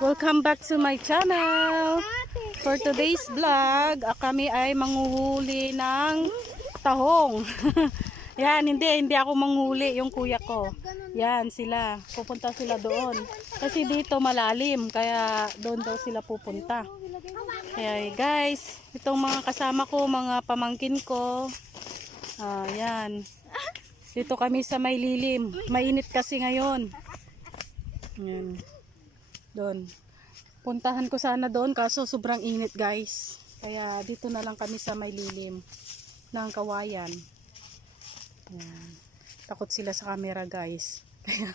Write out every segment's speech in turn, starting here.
Welcome back to my channel. For today's vlog, kami ay manguhuli ng tahong. Yan, hindi ako manghuli, yung kuya ko. Yan sila, pupunta sila doon. Kasi dito malalim, kaya doon daw sila pupunta. Kaya guys, itong mga kasama ko, mga pamangkin ko. Yan. Dito kami sa may lilim. Mainit kasi ngayon. Yan. Doon. Puntahan ko sana doon kaso sobrang init guys. Kaya dito na lang kami sa may lilim ng kawayan. Yan. Takot sila sa camera guys. Kaya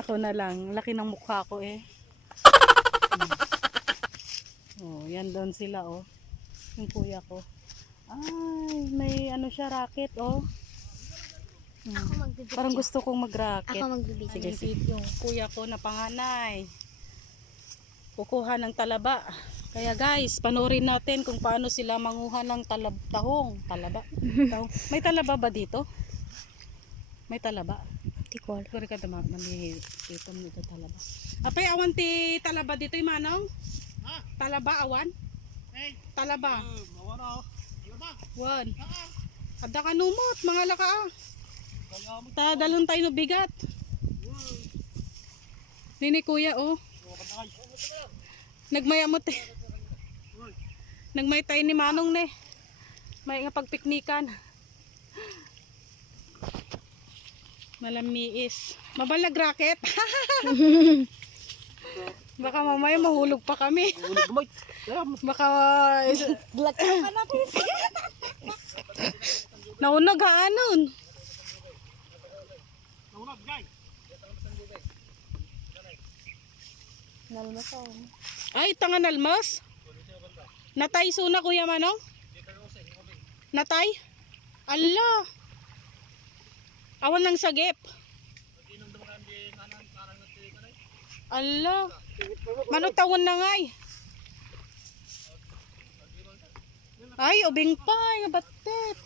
ako na lang. Laki ng mukha ko eh. Oh, yan doon sila oh. Yung kuya ko. Ay, may ano siya racket oh. Parang gusto kong mag-racket. Ako magbibigay. Sige, yung kuya ko na panganay. Kukuha ng talaba. Kaya guys, panoorin natin kung paano sila manguha ng tahong. Talaba. Tahong. May talaba ba dito? May talaba? Di ko alam. Kuri ka dama, manihipon nito talaba. Apay, awan ti talaba dito yung manong? Ha? Talaba, awan? Hey. Talaba. Talaba. Wan. Ada ka numot, mga laka ah. Tadalon tayo no bigat. Nini kuya oh. Nagmayamot eh. Nagmay tayo ni manong ne. May nga pagpiknikan. Malamiis. Mabalag racket. Baka mamaya mahulog pa kami. Baka black pa natin. Naunog ha anon. Ay, tangan almas. Natay suna kuya manong? Natay? Ala. Awan ng sagip. Ala. Manong tawon na ngay. Ay, ubing pa, nga batet.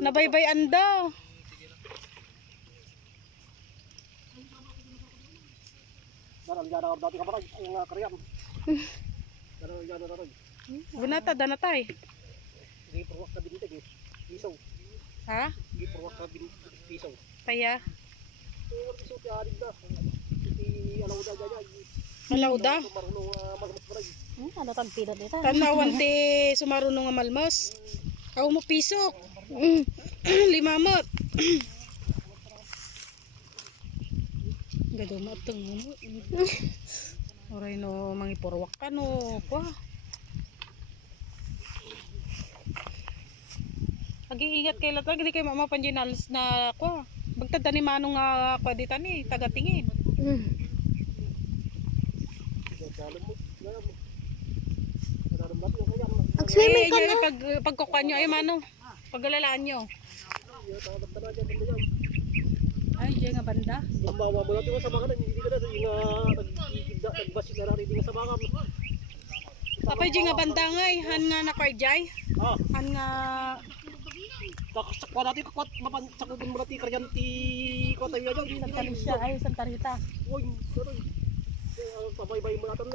Nabaybay anda. Bunata danatay. Ha? Paya. Malauda. Ano tang pila dito? Tanawan ti sumarunong nga malmas. Aw mo pisok. Limamot. Gado mateng mo. Oray no mangipurwak ka no. Kwa. Agi-ingat kay latag di kay mama panjinalis na kwa. Bagtad ni manong nga kwa dita ni taga-tingin. Mag-swimming ka na. Pagkukuha nyo ay manong. Paggalalaan nyo. Ay, diyan nga banda. Mabawa mo natin sa mga hindi ka na nagbasit na rin sa mga. Tapay diyan nga banda nga ay han nga nakarjay. Han nga Sakwa natin kakot sakupin mo natin karyanti ko tayo diyan. Santa Lucia ay Santa Rita. Uy, sorry. Pabaybay mo natin.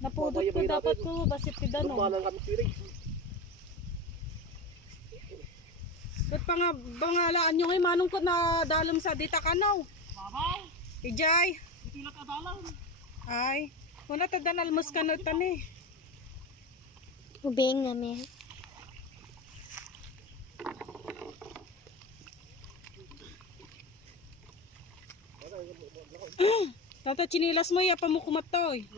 Napudot ko dapat ko basit ti danon. Lumalang kami piring. Kat pa nga bangalaan nyo kay manong ko na dalam sa dita kanaw. Babaw. Ijay. Ito na kadalang. Ay, wala ta danalmos ka na tani. Ubing namin. Tata chinilas mo ya pa mo kumatoy.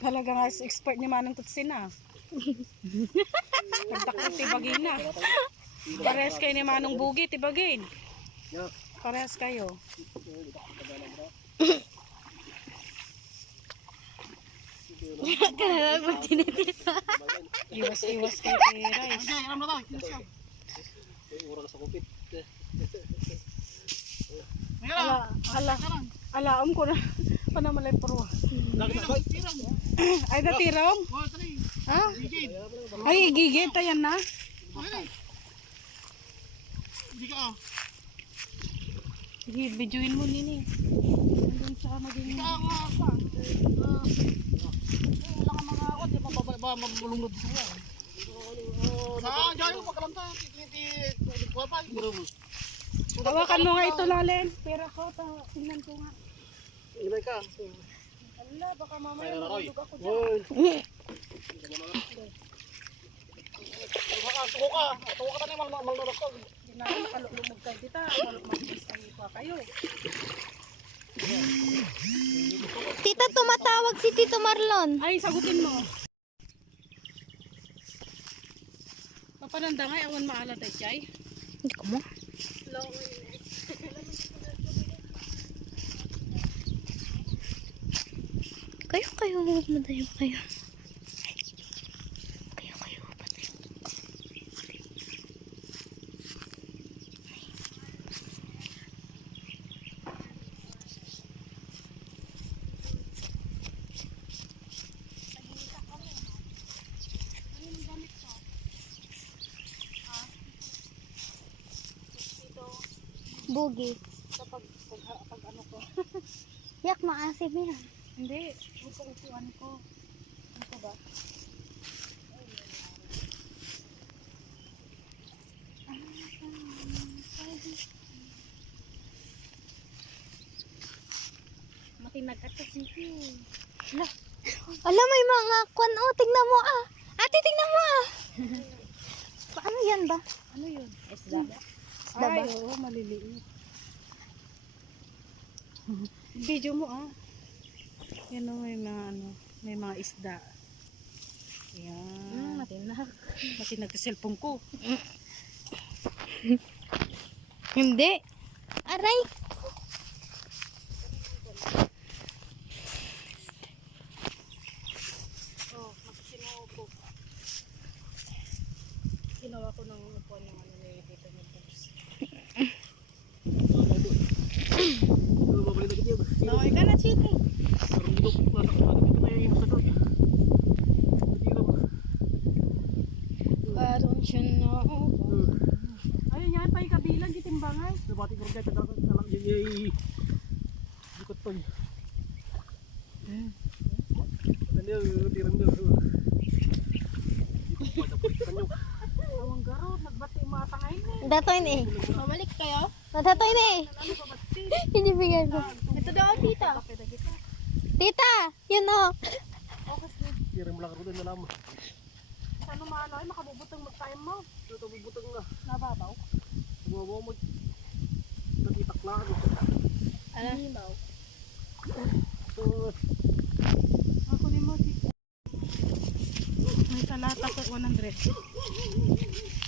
Talaga nga expert ni manong tutsin ah. Nagtakot tibagin na. Parehas kayo ni manong bugi tibagin. Parehas kayo. Kailangan mo tinitita. Iwas kayo kay Rice. May urang sa kupit. Alaom ko na. Panamalay puro. Lagi na boy. Ay, datirong? Ha? Ay, gigit. Ayan na. Sige, videoin mo nini. Nandun sa maging... Mabulungod siya. Saan dyan yung pagkalanta? Hawakan mo nga ito, Lalen. Pero ko, tingnan ko nga. Ilay ka. Ala, baka mamaya Ay, nararoy. malulog ako dyan. Tuko ka. Tuko ka tayo malulog ko. Hindi na ako makalulumog kayo dito. Malulumag pa kayo. Tita, tumatawag si Tito Marlon. Ay, sagutin mo. Papananda nga, awan maalat ay chay. Hindi ko mo. Kayo, madayo kayo. Kayo, madayo. Bugi. Kapag ano ko. Yak, maasim yan. Hindi, upo-upuan ko. Ano ba? Matinag ka to, sige. Alam, may mga kwan. Oh, tingnan mo ah. Ate, tingnan mo ah. Paano yan ba? Ano yun? Isda. Ay, oo, maliliit. Video mo ah. Yan o, may mga isda. Yan. Matinag. Matinag sa cellphone ko. Hindi. Aray. Oh, makisinuupo. Ginawa ko ng upuan ng ano ni Tito Medus. Mabalik na kita. Naway ka na, Chini. Parang dito. Nasa na yung sa doon. Why don't you know? Ayun yan, pa yung kabilang, gitimbangan. Nabati ko rin dyan. Alam niya yung ikot to. Ano yun? Tirang doon. Awang garo, nagbati yung mga tangay na. Datoy na eh. Mabalik kayo? Nadatoy na eh. Ano ba bati? Hindi bigyan ko. Ito daw, tita. Kape na kita. Tita, yun oh. Tirang mo lang ako doon. Alam mo. Ano maano ay makabubutang mag-time mo. Ito bubutang na. Nababaw. Bumabaw mo. Nagitak lang ako. Ano? So, Ako ni mo, tita. May talata ko 100.